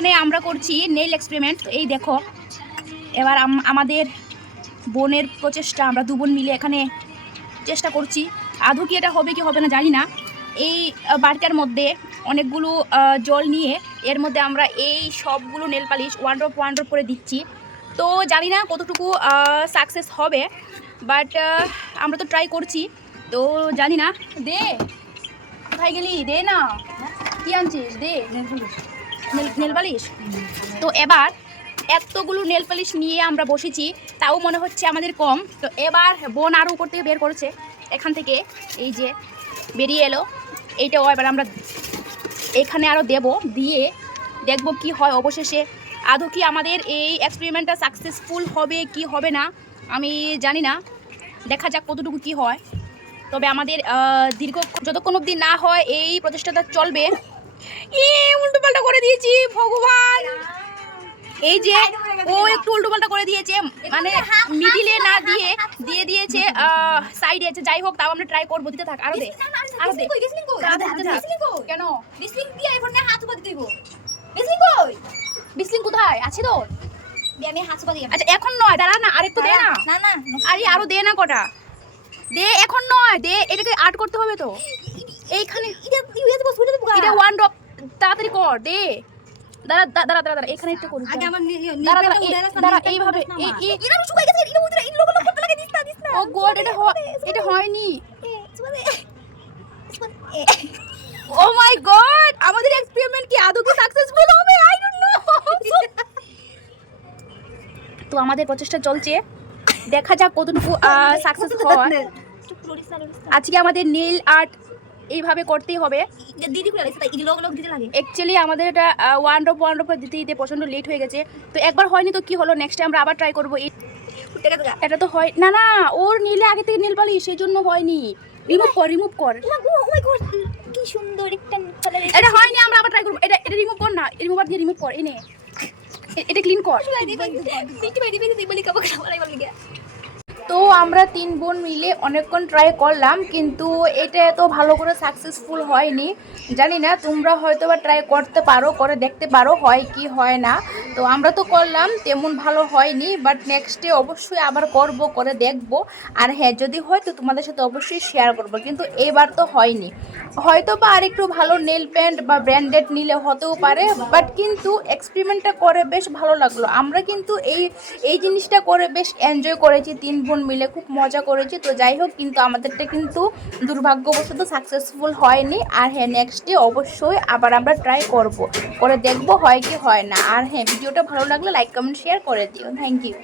এখানে আমরা করছি নেল এক্সপেরিমেন্ট এই দেখো, এবার আম- আমাদের বোনের প্রচেষ্টা, আমরা দু বোন মিলে এখানে চেষ্টা করছি। আধু কি এটা হবে কি হবে না জানি না। এই বাড়িটার মধ্যে অনেকগুলো জল নিয়ে এর মধ্যে আমরা এই সবগুলো nail polish one drop one drop করে দিচ্ছি। তো জানি না কতটুকু সাকসেস হবে বাট আমরা তো ট্রাই করছি। তো জানি না। দে, কোথায় গেলি? দে না। কি আনছিস? দে। নেল- পালিশ তো এবার এতগুলো নেল পালিশ নিয়ে আমরা বসেছি, তাও মনে হচ্ছে আমাদের কম। তো এবার বোন আরও উপর থেকে বের করেছে, এখান থেকে এই যে বেরিয়ে এলো। এইটাও এবার আমরা এখানে আরও দেব, দিয়ে দেখব কি হয় অবশেষে। আদৌ কি আমাদের এই এক্সপেরিমেন্টটা সাকসেসফুল হবে, কি হবে না, আমি জানি না। দেখা যাক কতটুকু কি হয়। তবে আমাদের দীর্ঘ যতক্ষণ অবধি না হয় এই প্রচেষ্টাটা চলবে ই উল্টো পাল্টা করে দিয়েছি ভগবান। এই যে ও একটু উল্টো পাল্টা করে দিয়েছে মানে মিডিলে না দিয়ে দিয়ে দিয়েছে সাইডে আছে। যাই হোক তাও আমরা ট্রাই করব দিতে থাক আরও দে আরও দে। তাড়াতাড়ি দিতে থাক। কেন বিসলিং কোথায়? আছে তো? আচ্ছা এখন নয় দাঁড়া না আরেকটু দে না। আরে আরও দে না কটা। দে এখন নয় দে এটাকে আর্ট করতে হবে তো। এইখানে ওয়ান ড্রপ তাড়াতাড়ি কর দে দাঁড়া দা- দাঁড়া দাঁড়া দাঁড়া এখানে একটু করি দাঁড়া দাঁড়া এই- দাঁড়া এইভাবে এই- এই- ও গড এটা এটা হয়নি ও মাই গড আমাদের এক্সপেরিমেন্ট কি আদৌ কি সাকসেসফুল হবে আই ডোন্ট নো তো আমাদের প্রচেষ্টা চলছে দেখা যাক কতটুকু সাকসেস হয় আজকে আমাদের নীল আর্ট এইভাবে করতেই হবে অ্যাকচুয়ালি আমাদের এটা ওয়ান ড্রপ ওয়ান ড্রপ দিতে দিতে প্রচণ্ড লেট হয়ে গেছে তো একবার হয়নি তো কি হলো নেক্সট টাইম আমরা আবার ট্রাই করব এই এটা তো হয় না না ওর নীলে আগে থেকে নীল পালি সেই জন্য হয়নি রিমুভ কর রিমুভ কর কি সুন্দর একটা এটা হয়নি আমরা আবার ট্রাই করব এটা এটা রিমুভ কর না রিমুভার দিয়ে রিমুভ কর এনে এটা ক্লিন কর তো আমরা তিন বোন মিলে অনেকক্ষণ ট্রাই করলাম, কিন্তু এটা এত ভালো করে সাকসেসফুল হয়নি। জানি না, তোমরা হয়তো বা ট্রাই করতে পারো, করে দেখতে পারো, হয় কি, হয় না। তো আমরা তো করলাম, তেমন ভালো হয়নি বাট নেক্সটে অবশ্যই আবার করব, করে দেখব। আর হ্যাঁ যদি হয় তো তোমাদের সাথে অবশ্যই শেয়ার করব, কিন্তু এবার তো হয়নি। হয়তো বা আর একটু ভালো নেল প্যান্ট বা ব্র্যান্ডেড নিলে হতেও পারে বাট কিন্তু এক্সপেরিমেন্টটা করে বেশ ভালো লাগল। আমরা কিন্তু এই এই জিনিসটা করে বেশ এনজয় করেছি, তিন বোন মিলে খুব মজা করেছি। তো যাই হোক, কিন্তু আমাদেরটা কিন্তু দুর্ভাগ্যবশত সাকসেসফুল হয়নি। আর হ্যাঁ নেক্সট ডে অবশ্যই আবার আমরা ট্রাই করব, করে দেখব হয় কি হয় না। আর হ্যাঁ ভিডিওটা ভালো লাগলে লাইক কমেন্ট শেয়ার করে দিও। Thank you